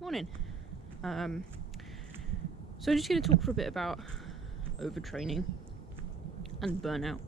Morning. So I'm just going to talk for a bit about overtraining and burnout,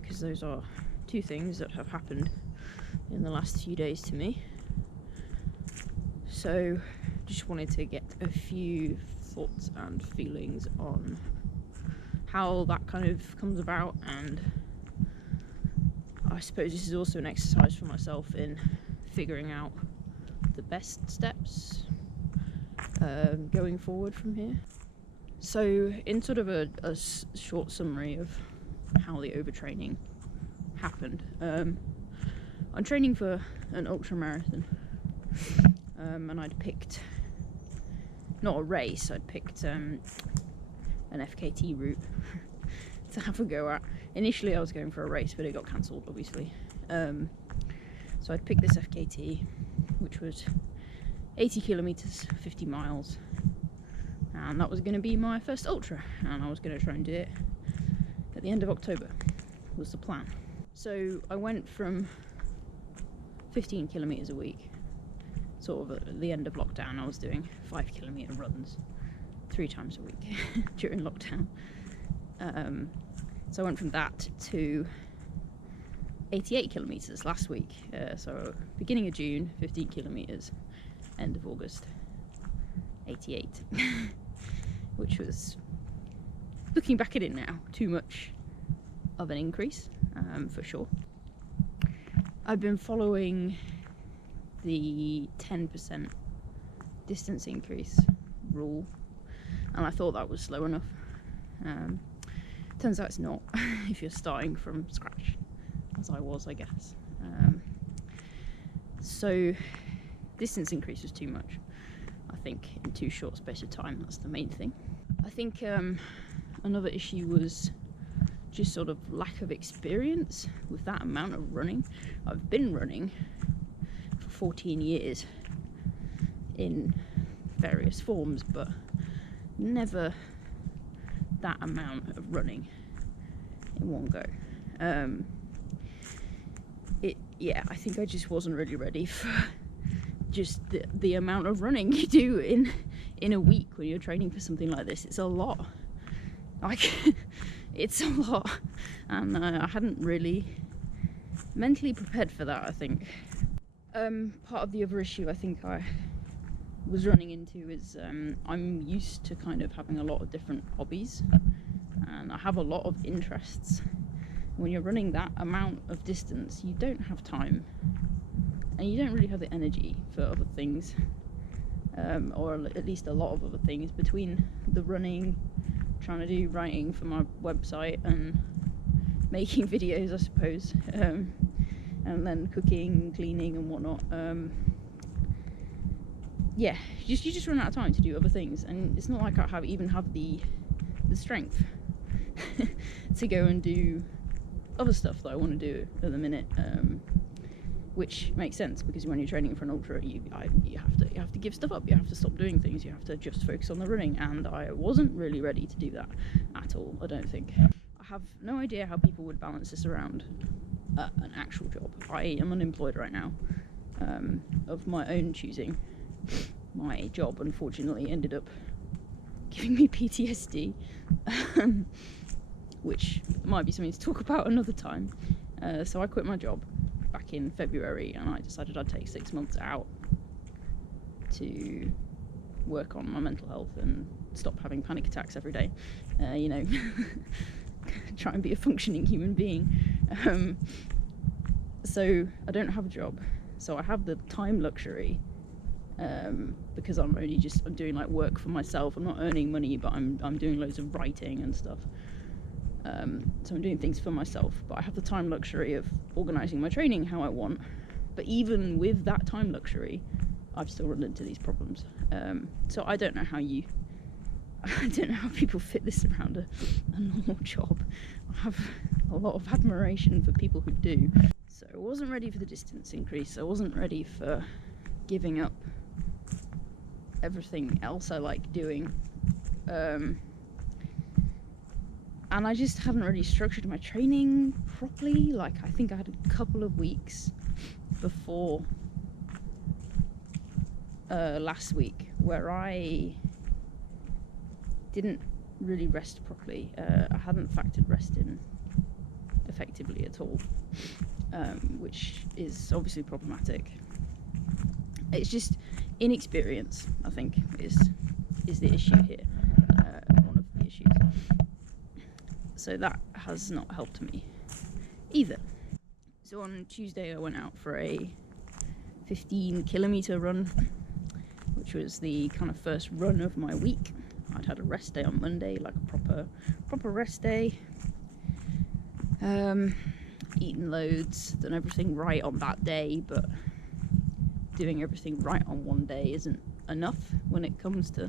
because those are two things that have happened in the last few days to me. So just wanted to get a few thoughts and feelings on how that kind of comes about, and I suppose this is also an exercise for myself in figuring out the best steps going forward from here. So in sort of a short summary of how the overtraining happened, I'm training for an ultra marathon, and I'd picked not a race, I'd picked an FKT route to have a go at. Initially I was going for a race, but it got cancelled obviously. So I'd picked this FKT, which was 80 kilometers, 50 miles, and that was going to be my first ultra, and I was going to try and do it at the end of October was the plan. So I went from 15 kilometers a week, sort of at the end of lockdown. I was doing 5 kilometer runs 3 times a week during lockdown. So I went from that to 88 kilometers last week. So beginning of June, 15 kilometers, end of August, 88, which was, looking back at it now, too much of an increase, for sure. I've been following the 10% distance increase rule, and I thought that was slow enough. Turns out it's not if you're starting from scratch, as I was, I guess. So distance increase was too much, I think, in too short space of time. That's the main thing. I think another issue was just sort of lack of experience with that amount of running. I've been running for 14 years in various forms, but never that amount of running in one go. I think I just wasn't really ready for just the amount of running you do in a week when you're training for something like this. It's a lot. It's a lot, and I hadn't really mentally prepared for that, I think. Part of the other issue I think I was running into is I'm used to kind of having a lot of different hobbies, and I have a lot of interests. When you're running that amount of distance, you don't have time, and you don't really have the energy for other things, or at least a lot of other things, between the running, trying to do writing for my website, and making videos, I suppose, and then cooking, cleaning and whatnot. You just run out of time to do other things, and it's not like I even have the strength to go and do other stuff that I want to do at the minute, which makes sense, because when you're training for an ultra, you have to give stuff up. You have to stop doing things. You have to just focus on the running, and I wasn't really ready to do that at all, I don't think. I have no idea how people would balance this around an actual job. I am unemployed right now, of my own choosing. My job unfortunately ended up giving me PTSD, which might be something to talk about another time. So I quit my job back in February, and I decided I'd take 6 months out to work on my mental health and stop having panic attacks every day. Try and be a functioning human being. So I don't have a job, so I have the time luxury, because I'm doing like work for myself. I'm not earning money, but I'm doing loads of writing and stuff. So I'm doing things for myself, but I have the time luxury of organising my training how I want. But even with that time luxury, I've still run into these problems. So I don't know how people fit this around a normal job. I have a lot of admiration for people who do. So I wasn't ready for the distance increase. I wasn't ready for giving up everything else I like doing. And I just haven't really structured my training properly. Like, I think I had a couple of weeks before last week where I didn't really rest properly. I hadn't factored rest in effectively at all, which is obviously problematic. It's just inexperience, I think, is the issue here, one of the issues. So that has not helped me either. So on Tuesday I went out for a 15-kilometer run, which was the kind of first run of my week. I'd had a rest day on Monday, like a proper rest day. Eaten loads, done everything right on that day, but doing everything right on one day isn't enough when it comes to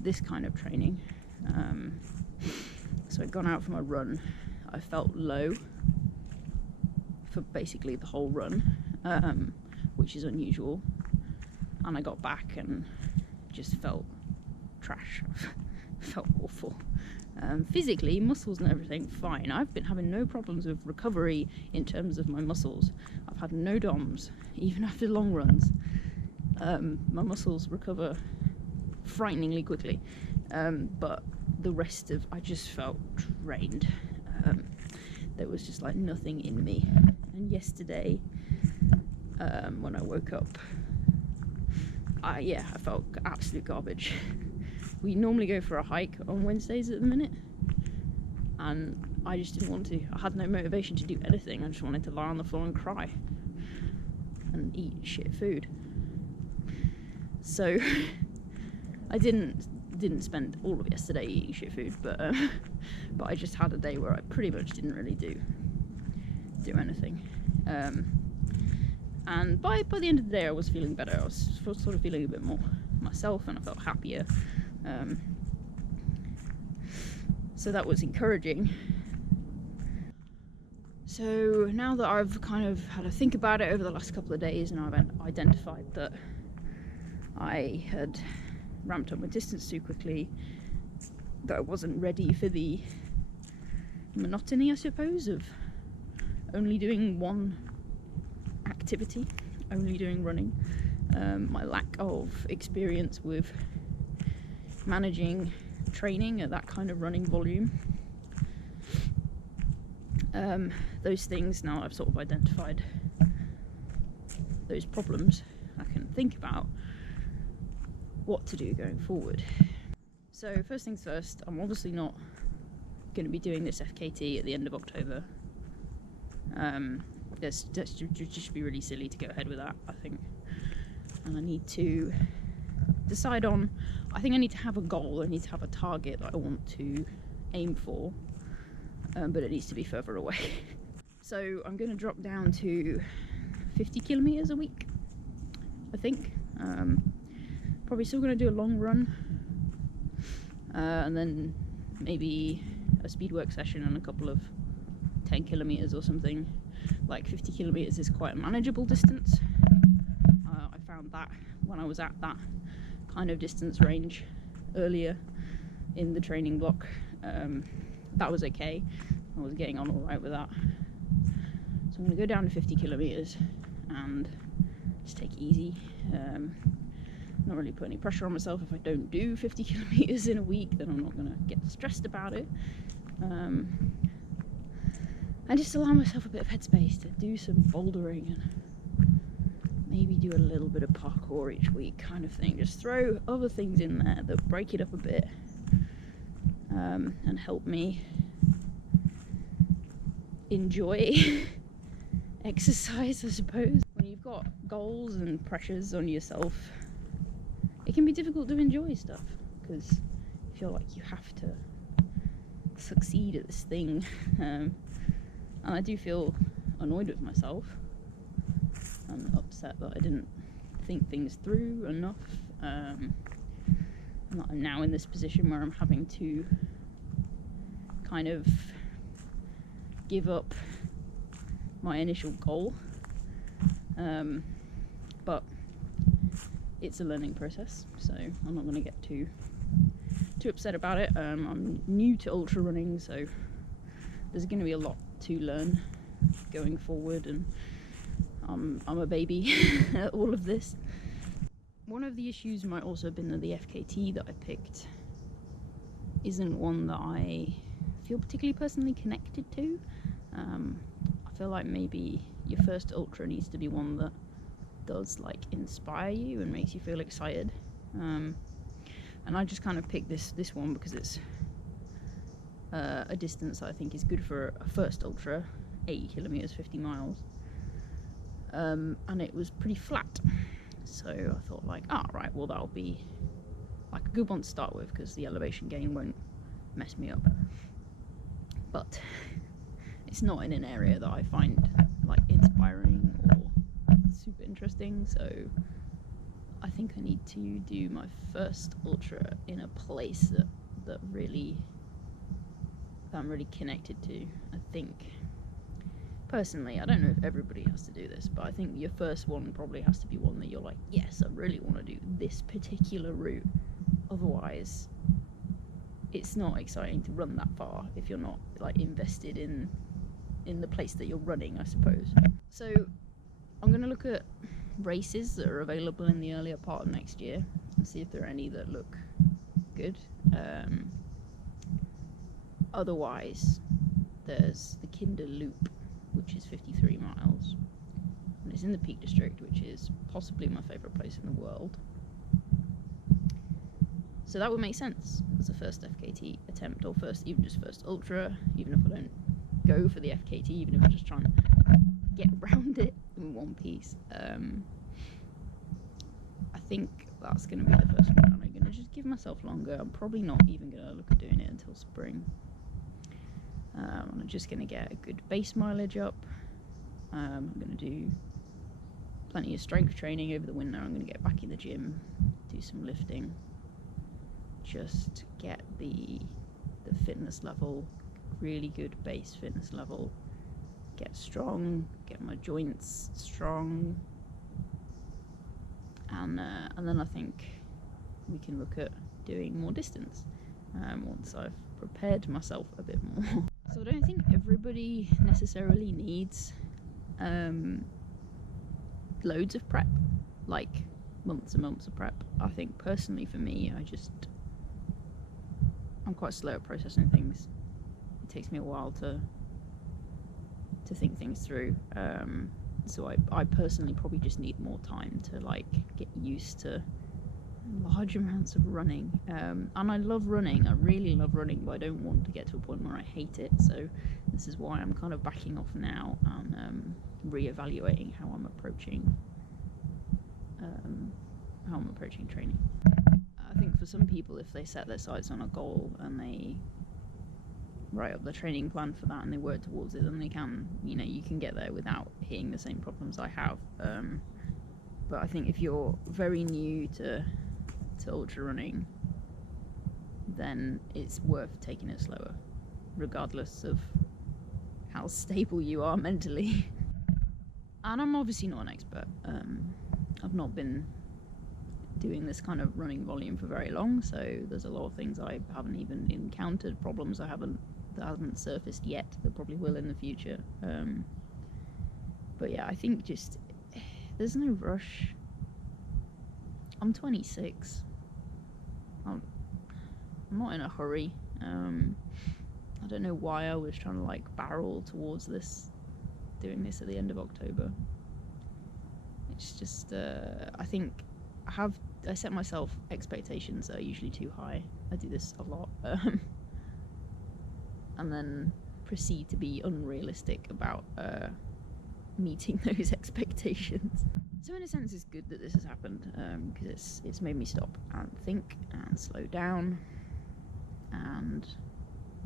this kind of training. So I'd gone out for my run. I felt low for basically the whole run, which is unusual, and I got back and just felt trash. Felt awful. Physically, muscles and everything, fine. I've been having no problems with recovery in terms of my muscles. I've had no DOMs, even after long runs. My muscles recover frighteningly quickly, but the rest of, I just felt drained. There was just like nothing in me. And yesterday, when I woke up, I felt absolute garbage. We normally go for a hike on Wednesdays at the minute, and I just didn't want to. I had no motivation to do anything. I just wanted to lie on the floor and cry and eat shit food. So I didn't spend all of yesterday eating shit food, but I just had a day where I pretty much didn't really do anything. And by the end of the day I was feeling better. I was sort of feeling a bit more myself, and I felt happier. So that was encouraging. So now that I've kind of had a think about it over the last couple of days, and I've identified that I had ramped up my distance too quickly, that I wasn't ready for the monotony, I suppose, of only doing one activity, only doing running. My lack of experience with managing training at that kind of running volume. Those things, now I've sort of identified those problems, I can think about what to do going forward. So first things first, I'm obviously not going to be doing this FKT at the end of October. That's just be really silly to go ahead with that, I think. And I need to decide on, I think I need to have a goal, I need to have a target that I want to aim for, but it needs to be further away. So I'm going to drop down to 50 kilometers a week, I think. Probably still going to do a long run, and then maybe a speed work session and a couple of 10 kilometers or something. Like 50 kilometers is quite a manageable distance. I found that when I was at that kind of distance range earlier in the training block, that was okay. I was getting on all right with that. So I'm going to go down to 50 kilometers and just take it easy. Not really put any pressure on myself. If I don't do 50 kilometers in a week, then I'm not going to get stressed about it. And just allow myself a bit of headspace to do some bouldering and maybe do a little bit of parkour each week, kind of thing. Just throw other things in there that break it up a bit, and help me enjoy exercise, I suppose. When you've got goals and pressures on yourself, it can be difficult to enjoy stuff because you feel like you have to succeed at this thing. And I do feel annoyed with myself and upset that I didn't think things through enough, and that I'm now in this position where I'm having to kind of give up my initial goal, but it's a learning process, so I'm not going to get too upset about it. I'm new to ultra running, so there's going to be a lot to learn going forward, and I'm a baby at all of this. One of the issues might also have been that the FKT that I picked isn't one that I feel particularly personally connected to. I feel like maybe your first ultra needs to be one that does like inspire you and makes you feel excited. And I just kind of picked this one because it's a distance that I think is good for a first ultra, 80 kilometers, 50 miles. And it was pretty flat. So I thought like, right, well that'll be like a good one to start with because the elevation gain won't mess me up. But it's not in an area that I find like inspiring or super interesting, so I think I need to do my first ultra in a place that I'm really connected to. I think personally, I don't know if everybody has to do this, but I think your first one probably has to be one that you're like, yes, I really want to do this particular route. Otherwise, it's not exciting to run that far if you're not like invested in the place that you're running, I suppose. So I'm going to look at races that are available in the earlier part of next year and see if there are any that look good. Otherwise, there's the Kinder Loop, which is 53 miles, and it's in the Peak District, which is possibly my favourite place in the world. So that would make sense as a first FKT attempt, or even just first ultra, even if I don't go for the FKT, even if I'm just trying to get around it in one piece. I think that's going to be the first one, and I'm going to just give myself longer. I'm probably not even going to look at doing it until spring. I'm just going to get a good base mileage up. I'm going to do plenty of strength training over the winter. I'm going to get back in the gym, do some lifting, just get the fitness level, really good base fitness level, get strong, get my joints strong, and then I think we can look at doing more distance once I've prepared myself a bit more. So I don't think everybody necessarily needs loads of prep, like months and months of prep. I think personally for me, I'm quite slow at processing things. It takes me a while to think things through. So I personally probably just need more time to like get used to large amounts of running. And I love running. I really love running, but I don't want to get to a point where I hate it. So this is why I'm kind of backing off now and reevaluating how I'm approaching training. I think for some people, if they set their sights on a goal and they write up the training plan for that and they work towards it, then they can, you can get there without hitting the same problems I have. But I think if you're very new to ultra running, then it's worth taking it slower, regardless of how stable you are mentally. And I'm obviously not an expert. I've not been doing this kind of running volume for very long, so there's a lot of things I haven't even encountered, problems that haven't surfaced yet, that probably will in the future. But yeah, I think just there's no rush. I'm 26. I'm not in a hurry. I don't know why I was trying to like barrel towards doing this at the end of October. It's just I think I set myself expectations that are usually too high. I do this a lot, and then proceed to be unrealistic about meeting those expectations. So in a sense, it's good that this has happened, because it's made me stop and think and slow down and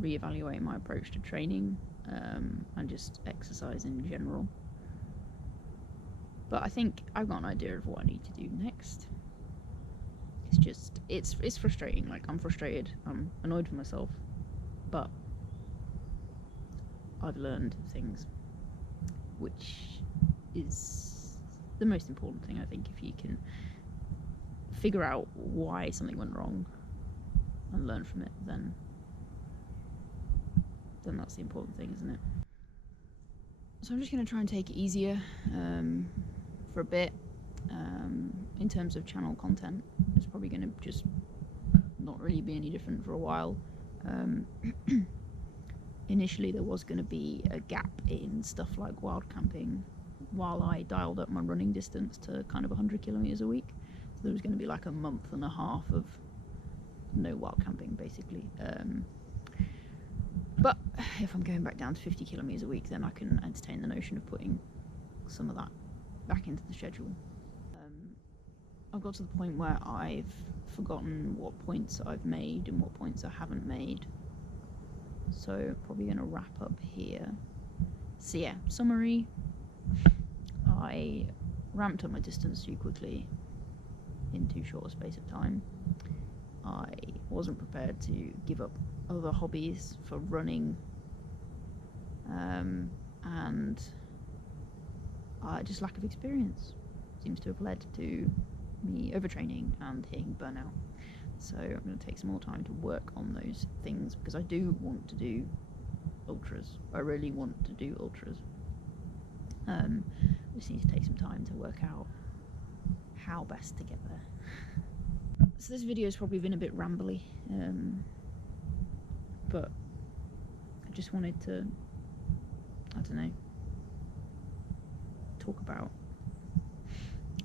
reevaluate my approach to training and just exercise in general. But I think I've got an idea of what I need to do next. It's frustrating. Like, I'm frustrated, I'm annoyed with myself, but I've learned things, which is the most important thing. I think if you can figure out why something went wrong and learn from it, then that's the important thing, isn't it? So I'm just going to try and take it easier for a bit. in terms of channel content, it's probably going to just not really be any different for a while. Initially there was going to be a gap in stuff like wild camping while I dialed up my running distance to kind of 100 kilometers a week. So there was going to be like a month and a half of no wild camping basically. But if I'm going back down to 50 kilometers a week, then I can entertain the notion of putting some of that back into the schedule. I've got to the point where I've forgotten what points I've made and what points I haven't made. So probably going to wrap up here. So yeah, summary. I ramped up my distance too quickly in too short a space of time. I wasn't prepared to give up other hobbies for running, and just lack of experience seems to have led to me overtraining and hitting burnout. So I'm going to take some more time to work on those things, because I do want to do ultras. I really want to do ultras. Just need to take some time to work out how best to get there. So this video has probably been a bit rambly, but I just wanted to, I don't know, talk about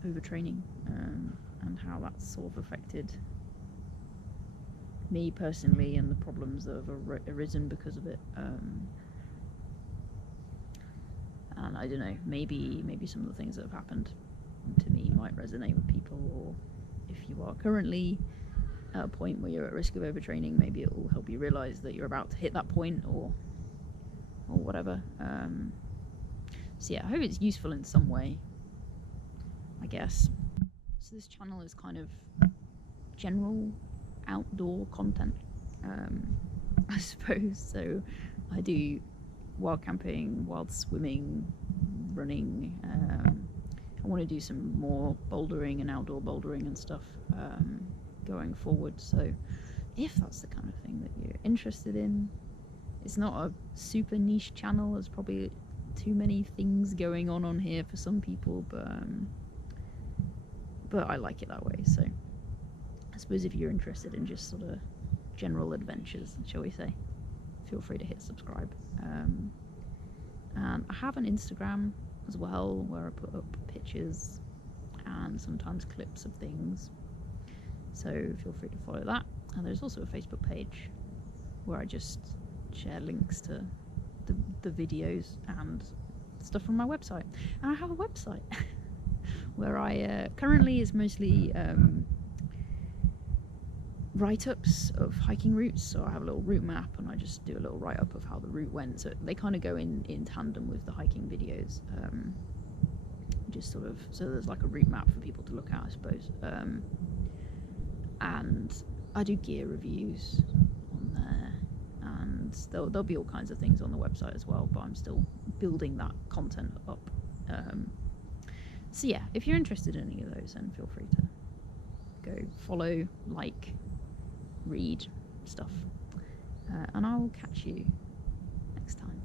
overtraining and how that's sort of affected me personally and the problems that have arisen because of it. And I don't know, maybe some of the things that have happened to me might resonate with people, or if you are currently at a point where you're at risk of overtraining, maybe it will help you realise that you're about to hit that point, or whatever. So yeah, I hope it's useful in some way, I guess. So this channel is kind of general outdoor content, I suppose. So I do wild camping, wild swimming, running. I want to do some more bouldering and outdoor bouldering and stuff going forward. So if that's the kind of thing that you're interested in, it's not a super niche channel. There's probably too many things going on here for some people, but I like it that way. So I suppose if you're interested in just sort of general adventures, shall we say, feel free to hit subscribe. And I have an Instagram as well, where I put up pictures and sometimes clips of things, so feel free to follow that. And there's also a Facebook page where I just share links to the videos and stuff from my website. And I have a website where I currently is mostly write-ups of hiking routes. So I have a little route map and I just do a little write-up of how the route went, so they kind of go in tandem with the hiking videos. Just sort of, so there's like a route map for people to look at, I suppose. And I do gear reviews on there, and there'll be all kinds of things on the website as well, but I'm still building that content up. So yeah, if you're interested in any of those, then feel free to go follow, like, read stuff, and I'll catch you next time.